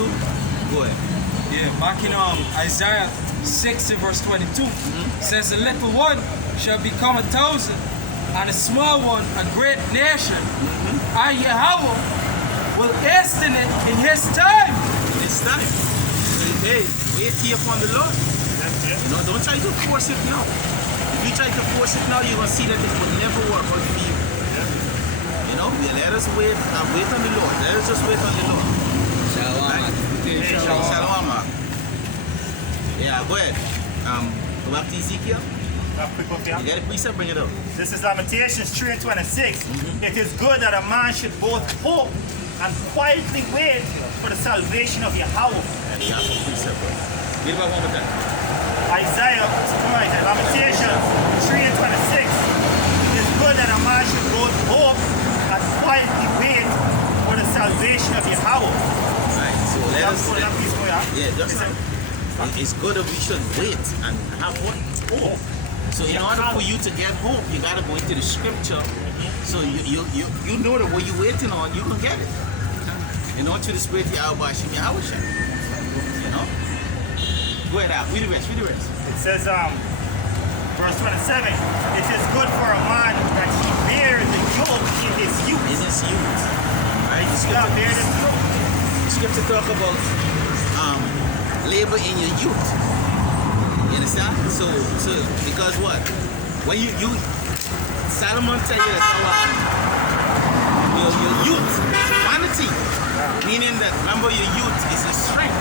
22? Go ahead. Yeah, back in Isaiah 6 verse 22, says, the little one shall become 1,000, and a small one a great nation. And Yahweh will hasten it in his time. In his time. So, hey, wait here upon the Lord. You know, don't try to force it now. If you try to force it now, you're going to see that it will never work out for you. You know, let us wait and wait on the Lord. Let us just wait on the Lord. Shalom. Right? Shalom. Yeah, go ahead. Go back to Ezekiel. You get a precept, bring it up. This is Lamentations 3:26. It is good that a man should both hope and quietly wait for the salvation of Yahweh. And you have a precept. Read about one more time. Lamentations 3:26. It is good that a man should both hope and quietly wait for the salvation of Yahweh. Right, so let us... Yeah, just it's good that we should wait and have what? Hope. So in order for you to get hope, you got to go into the scripture. So you know that what you're waiting on, you can get it. You know, to the spirit of Yahweh, you know? Go ahead out. Read the rest. It says, verse 27, it is good for a man that he bear the yoke in his youth. In his youth. Right? The scripture talk about labor in your youth. You understand? So because what? When you Solomon tell you that your youth is vanity. Meaning that, remember, your youth is the strength.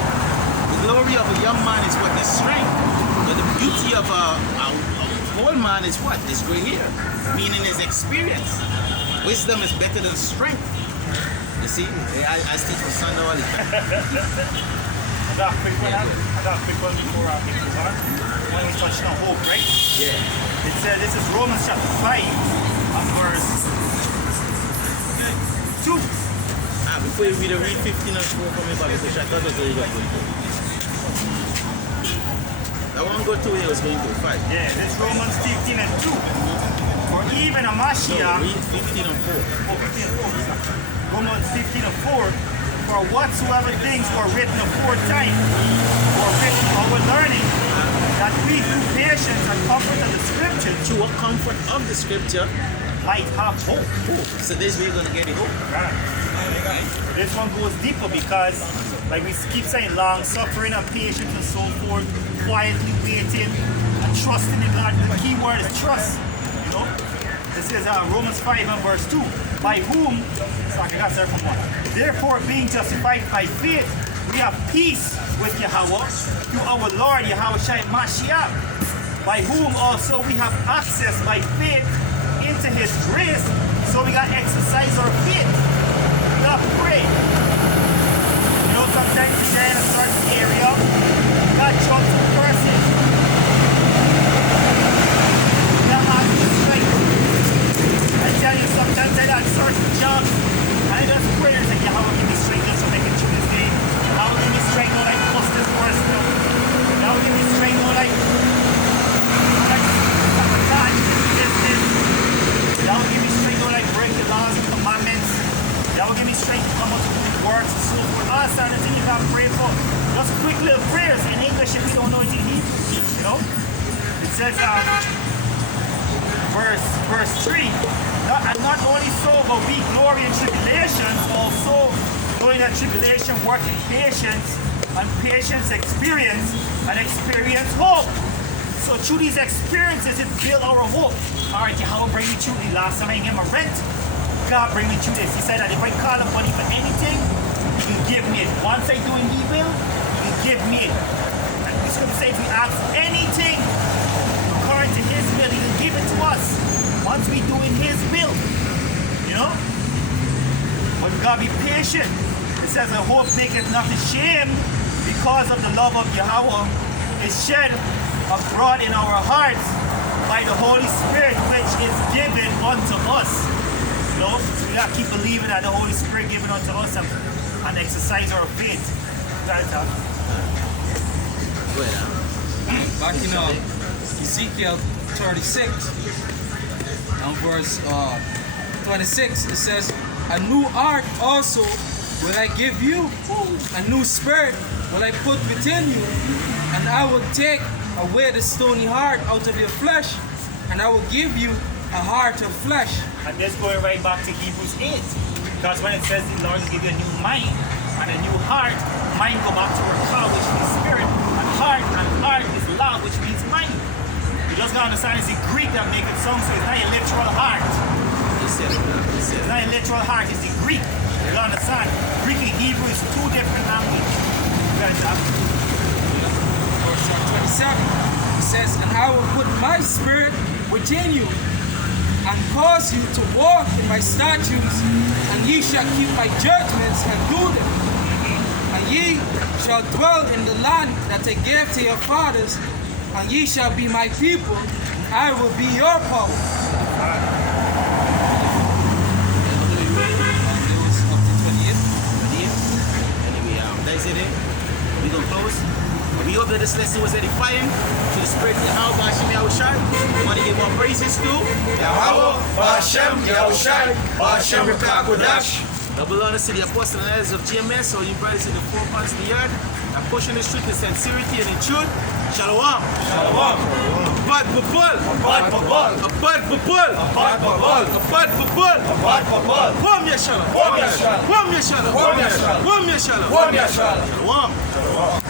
The glory of a young man is what? The strength. But the beauty of a old man is what? This gray hair. Meaning his experience. Wisdom is better than strength. You see? I teach my son all the time. I got a quick one before I pick this on. When we touched on hope, right? Yeah. It says, this is Romans chapter 5 and verse 2. Before you read 15 and 4 for me, but I thought that's where you got going to. I won't go to where I was going to 5. Yeah, this Romans 15 and 2. For even a Mashiach. No, read 15 and 4. Oh, 15 and 4. Romans 15 and 4. For whatsoever things were written aforetime were written our learning, that we through patience and comfort of the scripture, through a comfort of the scripture, might have hope. So this way you're going to get the hope. Right. This one goes deeper because, like we keep saying, long suffering and patience and so forth, quietly waiting and trusting in God. The key word is trust. You know, this is Romans 5 and verse 2. By whom, so I got from 1. Therefore, being justified by faith, we have peace with Yahweh through our Lord Yahweh Mashiach, by whom also we have access by faith into His grace. So we got to exercise our faith. We got to pray. You know, sometimes we get in a certain area, God jump to the person. God asks you strength. I tell you, sometimes I got certain jobs, and I just pray and say, Yahweh, give me strength just to make it through this day. Yahweh, give me strength, Lord, like bust this person. Yahweh, give me strength, Lord, like sabotage this. Yahweh, give me strength, Lord, like break the laws and commandments. Yahweh, give me strength to come up with good works and so forth. All sorts of things you got to pray for. Just quick little prayers in English if you don't know it in Hebrew. You know? It says, verse 3. And not only so, but we glory in tribulations, also knowing that tribulation working patience, and patience experience, and experience hope. So through these experiences, it builds our hope. All right, Yahweh bring me through the last time I gave him a rent. God bring me through this. He said that if I call upon him for anything, he can give me it. Once I do his will, he can give me it. And this scripture says we ask anything according to his will, he can give it to us. Once we do in his will, you know? But we gotta be patient. It says, I hope maketh not ashamed, because of the love of Yahweh is shed abroad in our hearts by the Holy Spirit, which is given unto us. You know? So we gotta keep believing that the Holy Spirit given unto us and exercise our faith. Go ahead, back in Ezekiel 36. And verse 26, it says, a new heart also will I give you, a new spirit will I put within you, and I will take away the stony heart out of your flesh, and I will give you a heart of flesh. And this going right back to Hebrews 8. Because when it says the Lord will give you a new mind and a new heart, mind go back to recall, which means spirit, and heart is love, which means mind. You just gotta understand it's the Greek that make it sound, so it's not a literal heart. It's not a literal heart, it's the Greek. You gotta understand, Greek and Hebrew is two different languages. Verse 27, it says, and I will put my spirit within you, and cause you to walk in my statutes, and ye shall keep my judgments and do them. And ye shall dwell in the land that I gave to your fathers, and ye shall be my people, and I will be your power. That's it. We're going to close. We hope that this lesson was edifying to the spirit of Yahweh Yashar. We want to give our praises to Yahweh Yashar. Double honor to the apostles and elders of GMS, so you brothers in the four parts of the earth, and pushing the truth in sincerity and in truth. Shalom. Shalom. Ahbad Babal. Ahbad Babal. Ahbad Babal. Ahbad Babal. Ahbad Babal. Ahbad Babal. Wam Yasharahla. Wam Yasharahla. Wam Yasharahla. Wam Yasharahla. Wam Yasharahla. Wam Yasharahla. Shalom.